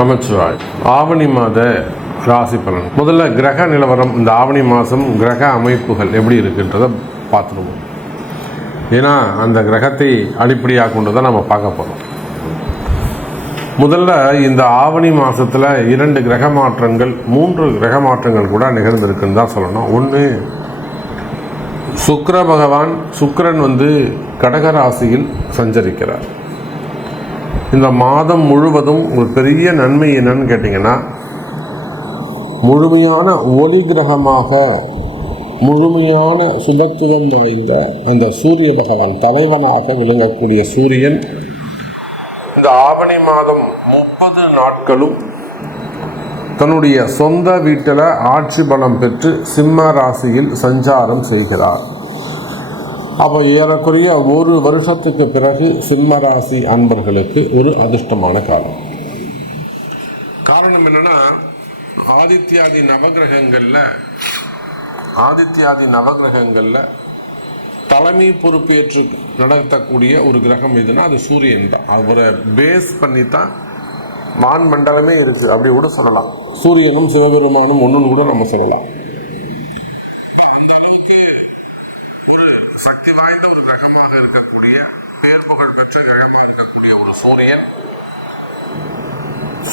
நமச்சிவாய். ஆவணி மாத ராசி பலன். முதல்ல கிரக நிலவரம், இந்த ஆவணி மாதம் கிரக அமைப்புகள் எப்படி இருக்குன்றதை பார்த்துருவோம். ஏன்னா அந்த கிரகத்தை அடிப்படையாக கொண்டு தான் நம்ம பார்க்க போகிறோம். முதல்ல இந்த ஆவணி மாதத்தில் 2 கிரக மாற்றங்கள் 3 கிரக மாற்றங்கள் கூட நிகழ்ந்திருக்குன்னு தான் சொல்லணும். ஒன்று, சுக்கிர பகவான் சுக்கிரன் கடகராசியில் சஞ்சரிக்கிறார். இந்த மாதம் முழுவதும் ஒரு பெரிய நன்மை என்னன்னு கேட்டிங்கன்னா, முழுமையான ஒளி கிரகமாக முழுமையான சுபத்துவம் வாய்ந்த அந்த சூரிய பகவான் தலைவனாக விளங்கக்கூடிய சூரியன் இந்த ஆவணி மாதம் 30 நாட்களும் தன்னுடைய சொந்த வீட்டில் ஆட்சி பலம் பெற்று சிம்ம ராசியில் சஞ்சாரம் செய்கிறார். அப்போ ஏறக்குறைய 1 வருஷத்துக்கு பிறகு சிம்ம ராசி அன்பர்களுக்கு ஒரு அதிர்ஷ்டமான காலம். காரணம் என்னன்னா, ஆதித்யாதி நவகிரகங்களில் தலைமை பொறுப்பேற்று நடத்தக்கூடிய ஒரு கிரகம் எதுனா அது சூரியன் தான். அவரை பேஸ் பண்ணி தான் வான் மண்டலமே இருக்கு, அப்படி கூட சொல்லலாம். சூரியனும் சிவபெருமானும் ஒன்றுன்னு கூட நம்ம சொல்லலாம். அந்த அளவுக்கு ஒரு சக்தி வாய்ந்த ஒரு கிரகமாக இருக்கக்கூடிய, பேர் புகழ் பெற்ற கிரகமாக இருக்கக்கூடிய ஒரு சூரியன்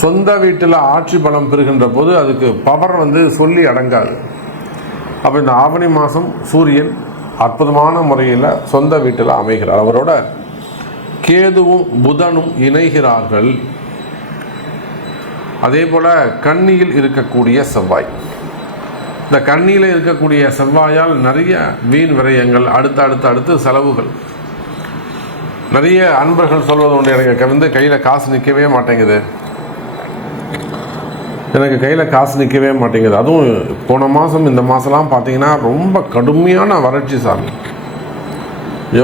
சொந்த வீட்டில் ஆட்சி பலம் பெறுகின்ற போது அதுக்கு பவர் சொல்லி அடங்காது. அப்போ இந்த ஆவணி மாதம் சூரியன் அற்புதமான முறையில் சொந்த வீட்டில் அமைகிறார். அவரோட கேதுவும் புதனும் இணைகிறார்கள். அதே போல் கன்னியில் இருக்கக்கூடிய செவ்வாய், இந்த கன்னியில் இருக்கக்கூடிய செவ்வாயால் நிறைய வீண் விரயங்கள், அடுத்து செலவுகள். நிறைய அன்பர்கள் சொல்வது உண்டு, எனக்கு கையில் காசு நிற்கவே மாட்டேங்குது, அதுவும் போன மாதம் இந்த மாதம்லாம் பார்த்தீங்கன்னா ரொம்ப கடுமையான வறட்சி சாமி.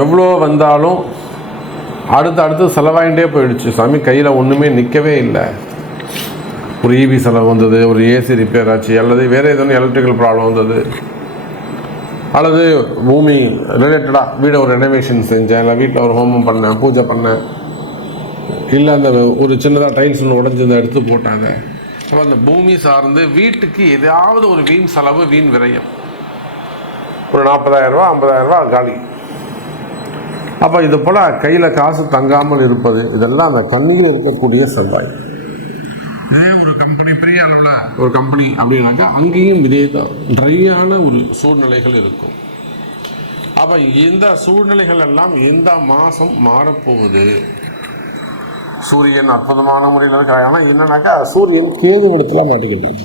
எவ்வளோ வந்தாலும் அடுத்து செலவாயிட்டே போயிடுச்சு சாமி, கையில் ஒன்றுமே நிற்கவே இல்லை. ஒரு ஈவி செலவு வந்தது, ஒரு ஏசி ரிப்பேர் ஆச்சு, அல்லது வேறு எதுவும் எலக்ட்ரிக்கல் ப்ராப்ளம் வந்தது, அல்லது பூமி ரிலேட்டடாக வீடை ஒரு ரெனோவேஷன் செஞ்சேன், இல்லை வீட்டில் ஒரு ஹோமம் பண்ணேன், பூஜை பண்ணேன், இல்லை அந்த ஒரு சின்னதாக டைல்ஸ் ஒன்று உடஞ்சி எடுத்து போட்டாங்க. அப்போ அந்த பூமி சார்ந்து வீட்டுக்கு ஏதாவது ஒரு வீண் செலவு, வீண் விரயம், ஒரு 40,000 ரூபா 50,000 ரூபா காலி. அப்போ இது போல் கையில் காசு தங்காமல் இருப்பது, இதெல்லாம் அந்த கண்ணியில் இருக்கக்கூடிய செவ்வாய். இதே ஒரு கம்பெனி, பெரிய அளவில் ஒரு கம்பெனி அப்படின்னாக்கா அங்கேயும் இதே தான் ட்ரையான ஒரு சூழ்நிலைகள் இருக்கும். அப்போ இந்த சூழ்நிலைகள் எல்லாம் இந்த மாதம் மாறப்போகுது. சூரியன் அற்புதமான முறையில் இருக்கிறாங்க. ஆனால் என்னன்னாக்கா சூரியன் கேது இடத்துல மாட்டிக்கிட்டார்.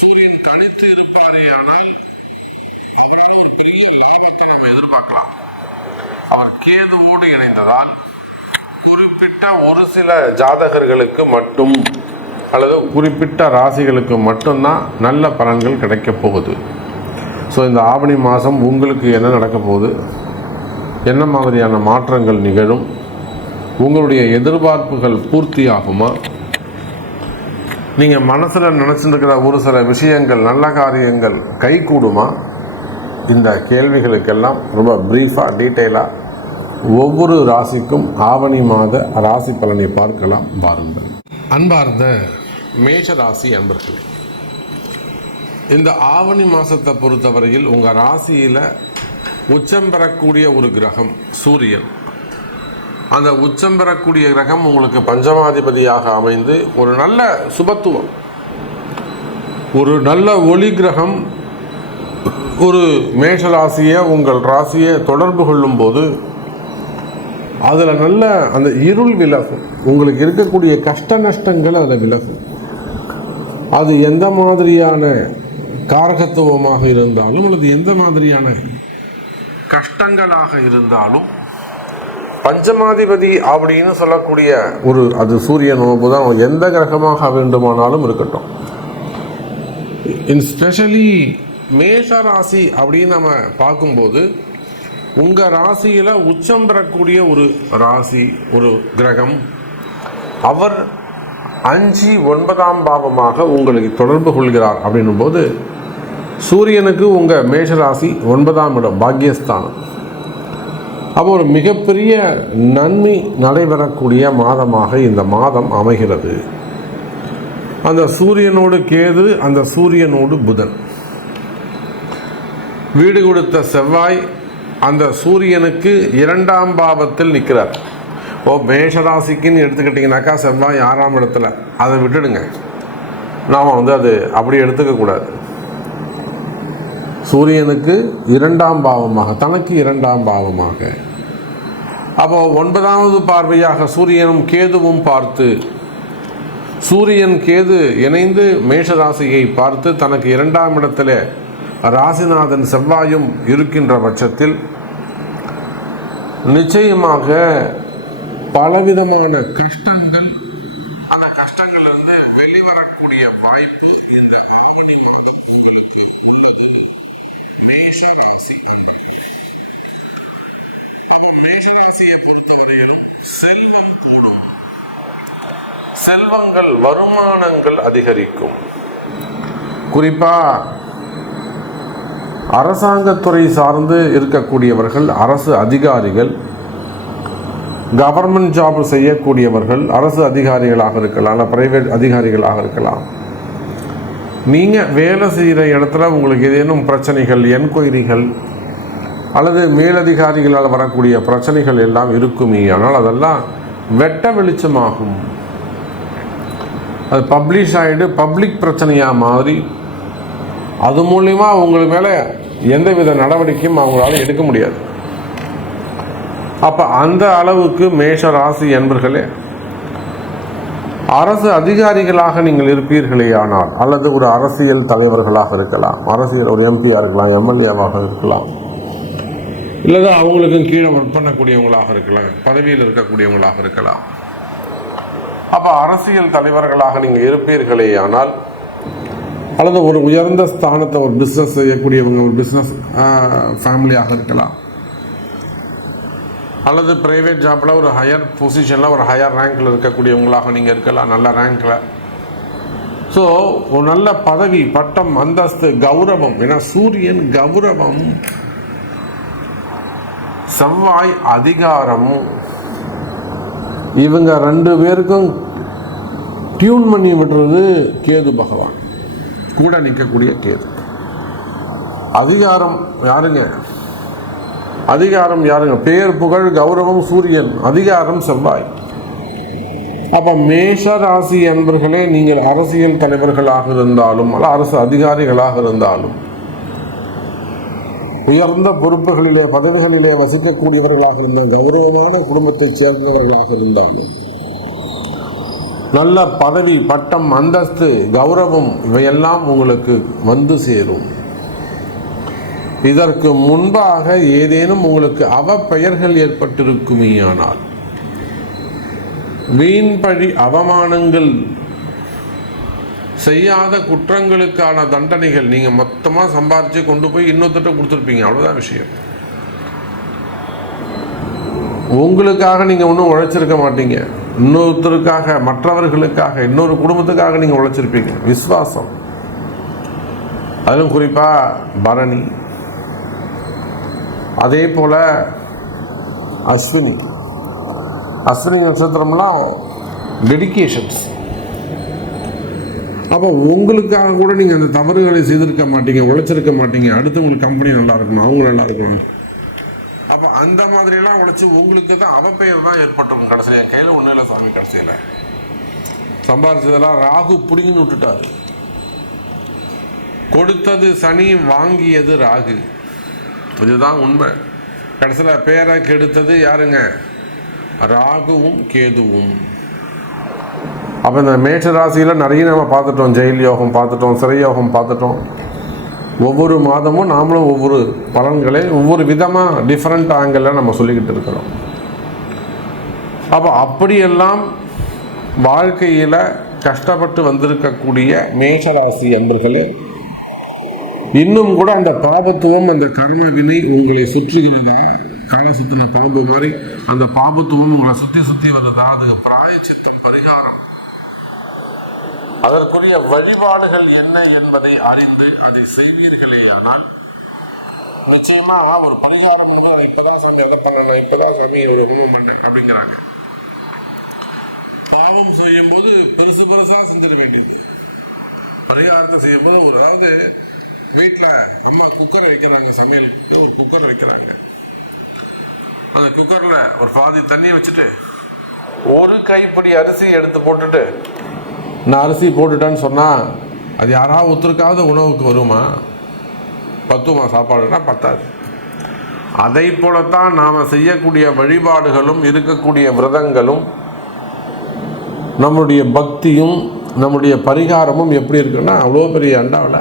சூரியன் தனித்து இருப்பாரே ஆனால் அவரால் ஒரு பெரிய லாபத்தை நம்ம எதிர்பார்க்கலாம். அவர் கேதுவோடு இணைந்ததால் குறிப்பிட்ட ஒரு சில ஜாதகர்களுக்கு மட்டும் அல்லது குறிப்பிட்ட ராசிகளுக்கு மட்டும்தான் நல்ல பலன்கள் கிடைக்க போகுது. ஸோ இந்த ஆவணி மாதம் உங்களுக்கு என்ன நடக்க போகுது, என்ன மாதிரியான மாற்றங்கள் நிகழும், உங்களுடைய எதிர்பார்ப்புகள் பூர்த்தி ஆகுமா, நீங்கள் மனசில் நினச்சிருக்கிற ஒரு சில விஷயங்கள், நல்ல காரியங்கள் கைகூடுமா, இந்த கேள்விகளுக்கெல்லாம் ரொம்ப ப்ரீஃபாக டீட்டெயிலாக ஒவ்வொரு ராசிக்கும் ஆவணி மாத ராசி பலனை பார்க்கலாம். பாருங்கள். அன்பார்ந்த மேஷ ராசி அன்பர்களே, இந்த ஆவணி மாதத்தை பொறுத்தவரையில் உங்கள் ராசியில் உச்சம் பெறக்கூடிய ஒரு கிரகம் சூரியன். அந்த உச்சம் பெறக்கூடிய கிரகம் உங்களுக்கு பஞ்சமாதிபதியாக அமைந்து ஒரு நல்ல சுபத்துவம், ஒரு நல்ல ஒளி கிரகம் ஒரு மேஷ ராசியை, உங்கள் ராசியை தொடர்பு கொள்ளும் போது அதில் நல்ல அந்த இருள் விலகும். உங்களுக்கு இருக்கக்கூடிய கஷ்ட நஷ்டங்கள் அதில் விலகும். அது எந்த மாதிரியான காரகத்துவமாக இருந்தாலும் அல்லது எந்த மாதிரியான கஷ்டங்களாக இருந்தாலும் பஞ்சமாதிபதி அப்படின்னு சொல்லக்கூடிய அது சூரியன் புதன் எந்த கிரகமாக வேண்டுமானாலும் இருக்கட்டும். ஸ்பெஷலி மேஷ ராசி அப்படின்னு நம்ம பார்க்கும்போது உங்கள் ராசியில் உச்சம் பெறக்கூடிய ஒரு ராசி, ஒரு கிரகம், அவர் 5, 9ஆம் பாவமாக உங்களுக்கு தொடர்பு கொள்கிறார். அப்படின்னும் போது சூரியனுக்கு உங்கள் மேஷராசி 9ஆம் இடம் பாக்கியஸ்தானம். அப்போ ஒரு மிகப்பெரிய நன்மை நடைபெறக்கூடிய மாதமாக இந்த மாதம் அமைகிறது. அந்த சூரியனோடு கேது, அந்த சூரியனோடு புதன். வீடு கொடுத்த செவ்வாய் அந்த சூரியனுக்கு 2ஆம் பாவத்தில் நிற்கிறார். மேஷராசிக்குன்னு எடுத்துக்கிட்டிங்கனாக்கா செவ்வாய் 6ஆம் இடத்துல, அதை விட்டுடுங்க. நாம் அது அப்படி எடுத்துக்கக்கூடாது. சூரியனுக்கு 2ஆம் பாவமாக, தனக்கு 2ஆம் பாவமாக. அப்போ 9வது பார்வையாக சூரியனும் கேதுவும் பார்த்து, சூரியன் கேது இணைந்து மேஷராசியை பார்த்து தனக்கு 2ஆம் இடத்துல ராசிநாதன் செவ்வாயும் இருக்கின்ற பட்சத்தில் நிச்சயமாக பலவிதமான கஷ்டங்கள், அந்த கஷ்டங்களிலிருந்து வெளிவரக்கூடிய வாய்ப்பு இந்த ஆவணி மாதங்களுக்கு உள்ளது மேஷராசி. மேஷராசியை பொறுத்தவரையிலும் செல்வம் கூடும், செல்வங்கள், வருமானங்கள் அதிகரிக்கும். குறிப்பா அரசாங்கத்துறை சார்ந்து இருக்கக்கூடியவர்கள், அரசு அதிகாரிகள், கவர்மெண்ட் ஜாப் செய்யக்கூடியவர்கள், அரசு அதிகாரிகளாக இருக்கலாம், பிரைவேட் அதிகாரிகளாக இருக்கலாம். நீங்கள் வேலை செய்கிற இடத்துல உங்களுக்கு ஏதேனும் பிரச்சனைகள், என்கொயரிகள் அல்லது மேலதிகாரிகளால் வரக்கூடிய பிரச்சனைகள் எல்லாம் இருக்குமே, ஆனால் அதெல்லாம் வெட்ட வெளிச்சமாகும். அது பப்ளிஷ் ஆகிட்டு பப்ளிக் பிரச்சனையாக மாறி அது மூலிமா உங்களுக்கு மேலே எந்தவித நடவடிக்கையும் அவங்களால எடுக்க முடியாது. அப்போ அந்த அளவுக்கு மேஷ ராசி என்பர்களே, அரசு அதிகாரிகளாக நீங்கள் இருப்பீர்களே ஆனால், அல்லது ஒரு அரசியல் தலைவர்களாக இருக்கலாம், அரசியல் ஒரு எம்பியாக இருக்கலாம், எம்எல்ஏவாக இருக்கலாம், இல்லது அவங்களுக்கும் கீழே ஒர்க் பண்ணக்கூடியவங்களாக இருக்கலாம், பதவியில் இருக்கக்கூடியவங்களாக இருக்கலாம். அப்போ அரசியல் தலைவர்களாக நீங்கள் இருப்பீர்களே ஆனால், அல்லது ஒரு உயர்ந்த ஸ்தானத்தை ஒரு பிஸ்னஸ் செய்யக்கூடியவங்க, ஒரு பிஸ்னஸ் ஃபேமிலியாக இருக்கலாம், அல்லது ப்ரைவேட் ஜாப்பில் ஒரு ஹையர் பொசிஷனில் ஒரு ஹையர் ரேங்கில் இருக்கக்கூடியவங்களாக நீங்கள் இருக்கலாம், நல்ல ரேங்கில். ஸோ ஒரு நல்ல பதவி, பட்டம், அந்தஸ்து, கௌரவம். ஏன்னா சூரியன் கௌரவம், செவ்வாய் அதிகாரம். இவங்க 2 பேருக்கும் டியூன் பண்ணி விடுறது கேது பகவான், கூட நிற்கக்கூடிய கேது. அதிகாரம் யாருங்க? அதிகாரம் யாருங்க? பெயர், புகழ், கௌரவம் சூரியன், அதிகாரம் செவ்வாய். அப்ப மேஷ ராசி என்பர்களே, நீங்கள் அரசியல் தலைவர்களாக இருந்தாலும், அரசு அதிகாரிகளாக இருந்தாலும், உயர்ந்த பொறுப்புகளிலே, பதவிகளிலே வசிக்கக்கூடியவர்களாக இருந்தால், கௌரவமான குடும்பத்தைச் சேர்ந்தவர்களாக இருந்தாலும், நல்ல பதவி, பட்டம், அந்தஸ்து, கௌரவம் இவையெல்லாம் உங்களுக்கு வந்து சேரும். இதற்கு முன்பாக ஏதேனும் உங்களுக்கு அவப்பெயர்கள் ஏற்பட்டிருக்குமேயானால், வீண்பழி, அவமானங்கள், செய்யாத குற்றங்களுக்கான தண்டனைகள் நீங்க மொத்தமா சம்பாதிச்சு கொண்டு போய் இன்னொருத்தட்ட கொடுத்துருப்பீங்க. அவ்வளவுதான் விஷயம். உங்களுக்காக நீங்க ஒன்றும் உழைச்சிருக்க மாட்டீங்க, இன்னொருத்தருக்காக, மற்றவர்களுக்காக, இன்னொரு குடும்பத்துக்காக நீங்க உழைச்சிருப்பீங்க. விசுவாசம். அதிலும் குறிப்பா பரணி, அதே போல அஸ்வினி நட்சத்திரம்லாம் டெடிகேஷன்ஸ். அப்போ உங்களுக்காக கூட நீங்கள் அந்த தவறுகளை செய்திருக்க மாட்டீங்க, உழைச்சிருக்க மாட்டீங்க. அடுத்தவங்களுக்கு கம்பெனி நல்லா இருக்கணும், அவங்க நல்லா இருக்கணும். அப்போ அந்த மாதிரிலாம் உழைச்சி உங்களுக்கு தான் அவப்பெயர் தான் ஏற்பட்டிருக்கும். கடைசியில் என் கையில் ஒன்றும் இல்லை சாமி, கடைசியில் சம்பாதிச்சதெல்லாம் ராகு பிடிங்கின்னு விட்டுட்டாரு. கொடுத்தது சனி, வாங்கியது ராகு. இதுதான் உண்மை. கடைசியில் பேரை கெடுத்தது யாருங்க? ராகுவும் கேதுவும். அப்போ இந்த மேஷ ராசியில் நிறைய நம்ம பார்த்துட்டோம். ஜெயில் யோகம் பார்த்துட்டோம், சிறை யோகம் பார்த்துட்டோம். ஒவ்வொரு மாதமும் நாமளும் ஒவ்வொரு பலன்களை ஒவ்வொரு விதமாக டிஃப்ரெண்ட் ஆங்கிளில் நம்ம சொல்லிக்கிட்டு இருக்கிறோம். அப்போ அப்படியெல்லாம் வாழ்க்கையில் கஷ்டப்பட்டு வந்திருக்கக்கூடிய மேஷராசி என்பர்களே, இன்னும் கூட அந்த பாபத்துவம், அந்த கர்ம வினை உங்களை சுற்றுகிறதா? கால சுத்தின பாம்பு மாதிரி அந்த பாபத்துவம் உங்களை சுத்தி வருதா? அதுக்கு பிராயச்சித்தம், பரிகாரம், அதற்குரிய வழிபாடுகள் என்ன என்பதை அறிந்து அதை செய்வீர்களேயானால் நிச்சயமா ஒரு பரிகாரம் வந்து இப்பதான் சாமி எதை பண்ணணும், இப்பதான் சாமி ஒரு ஹோமம் பண்ணேன் அப்படிங்கிறாங்க. பாவம் செய்யும் போது பெருசா செஞ்சிட வேண்டியது. பரிகாரத்தை செய்யும்போது அதாவது வீட்டில் அம்மா குக்கர் வைக்கிறாங்க, சமையல் குக்கர் வைக்கிறாங்க. அந்த குக்கரில் ஒரு பாதி தண்ணியை வச்சுட்டு ஒரு கைப்பிடி அரிசி எடுத்து போட்டுட்டு, நான் அரிசி போட்டுட்டேன்னு சொன்னால் அது யாராவது ஒருத்தருக்காவது உணவுக்கு வருமா? பத்துமா? சாப்பாடுனா பத்தாது. அதை போலத்தான் நாம் செய்யக்கூடிய வழிபாடுகளும் இருக்கக்கூடிய விரதங்களும் நம்முடைய பக்தியும் நம்முடைய பரிகாரமும் எப்படி இருக்குன்னா, அவ்வளோ பெரிய அண்டாவில்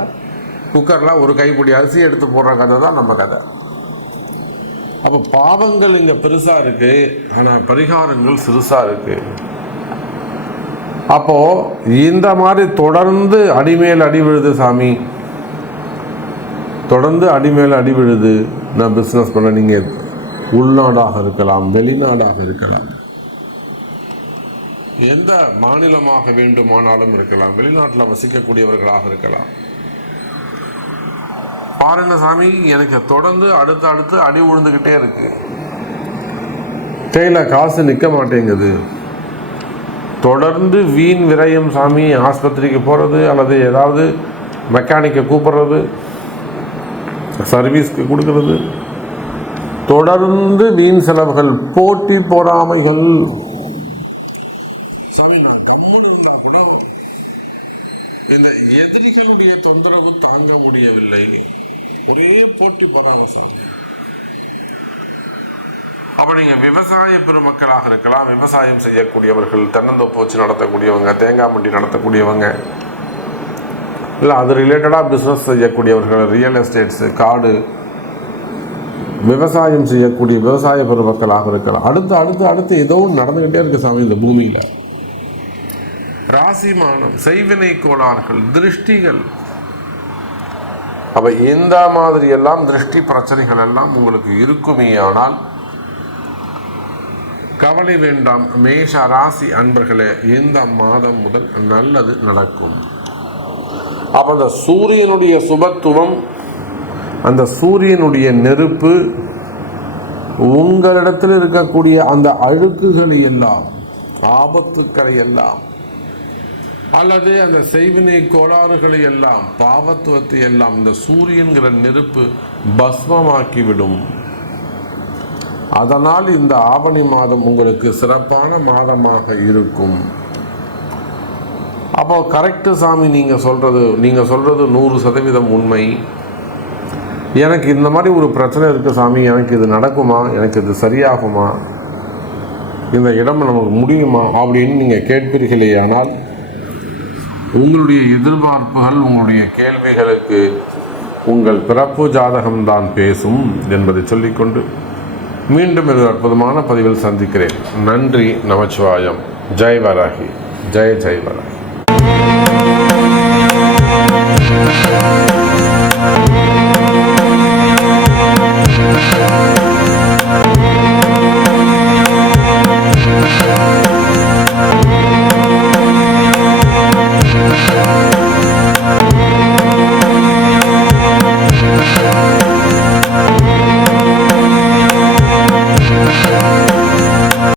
குக்கரில் ஒரு கைப்பிடி அரிசி எடுத்து போடுற கதை தான் நம்ம கதை. அப்போ பாவங்கள் இங்கே பெருசாக இருக்கு, ஆனால் பரிகாரங்கள் சிறுசாக இருக்கு. அப்போ இந்த மாதிரி தொடர்ந்து அடிமேல் அடி விழுது சாமி, தொடர்ந்து அடிமேல் அடி விழுது. நான் பிஸ்னஸ் பண்ண, நீங்கள் உள்நாடாக இருக்கலாம், வெளிநாடாக இருக்கலாம், எந்த மாநிலமாக வேண்டுமானாலும் இருக்கலாம், வெளிநாட்டில் வசிக்கக்கூடியவர்களாக இருக்கலாம். பாருங்க சாமி, எனக்கு தொடர்ந்து அடுத்து அடி விழுந்துக்கிட்டே இருக்கு. கையில் காசு நிற்க மாட்டேங்குது. தொடர்ந்து வீண் விரயம் சாமி. ஆஸ்பத்திரிக்கு போகிறது அல்லது ஏதாவது மெக்கானிக்கை கூப்பிடுறது, சர்வீஸ்க்கு கொடுக்கறது, தொடர்ந்து வீண் செலவுகள், போட்டி பொறாமைகள். கூட இந்த எதிரிகளுடைய தொந்தரவு தாங்க முடியவில்லை, ஒரே போட்டி போறாங்க சாமி. அப்ப நீங்க விவசாய பெருமக்களாக இருக்கலாம், விவசாயம் செய்யக்கூடியவர்கள், தென்னந்தோப்பு வச்சு நடத்தக்கூடியவங்க, தேங்காய் மண்டி நடத்தக்கூடியவங்க, இல்லை அது ரிலேட்டடாக பிஸ்னஸ் செய்யக்கூடியவர்கள், ரியல் எஸ்டேட்ஸு, காடு, விவசாயம் செய்யக்கூடிய விவசாய பெருமக்களாக இருக்கலாம். அடுத்து ஏதோ ஒன்று நடந்துகிட்டே இருக்கு சாமி இந்த பூமியில. ராசிமானம், செய்வினை கோளாறுகள், திருஷ்டிகள். அப்ப இந்த மாதிரி எல்லாம் திருஷ்டி பிரச்சனைகள் எல்லாம் உங்களுக்கு இருக்குமே ஆனால் கவலை வேண்டாம். மேஷ ராசி அன்பர்களே, இந்த மாதம் முதல் நல்லது நடக்கும். அப்ப அந்த சூரியனுடைய சுபத்துவம், அந்த சூரியனுடைய நெருப்பு உங்களிடத்தில் இருக்கக்கூடிய அந்த அழுக்குகளை எல்லாம், ஆபத்துக்களை எல்லாம், அல்லது அந்த செய்வினை கோளாறுகளை எல்லாம், பாவத்துவத்தை எல்லாம் இந்த சூரியன்கிற நெருப்பு பஸ்மமாக்கிவிடும். அதனால் இந்த ஆவணி மாதம் உங்களுக்கு சிறப்பான மாதமாக இருக்கும். அப்போ கரெக்டு சாமி, நீங்கள் சொல்றது 100% உண்மை. எனக்கு இந்த மாதிரி ஒரு பிரச்சனை இருக்குது சாமி, எனக்கு இது நடக்குமா, எனக்கு இது சரியாகுமா, இந்த இடம் நமக்கு முடியுமா அப்படின்னு நீங்கள் கேட்பீர்களே, ஆனால் உங்களுடைய எதிர்பார்ப்புகள், உங்களுடைய கேள்விகளுக்கு உங்கள் பிறப்பு ஜாதகம்தான் பேசும் என்பதை சொல்லிக்கொண்டு மீண்டும் ஒரு அற்புதமான பதிவில் சந்திக்கிறேன். நன்றி, நமச்சிவாயம். ஜெய் வராகி, ஜெய் வராகி.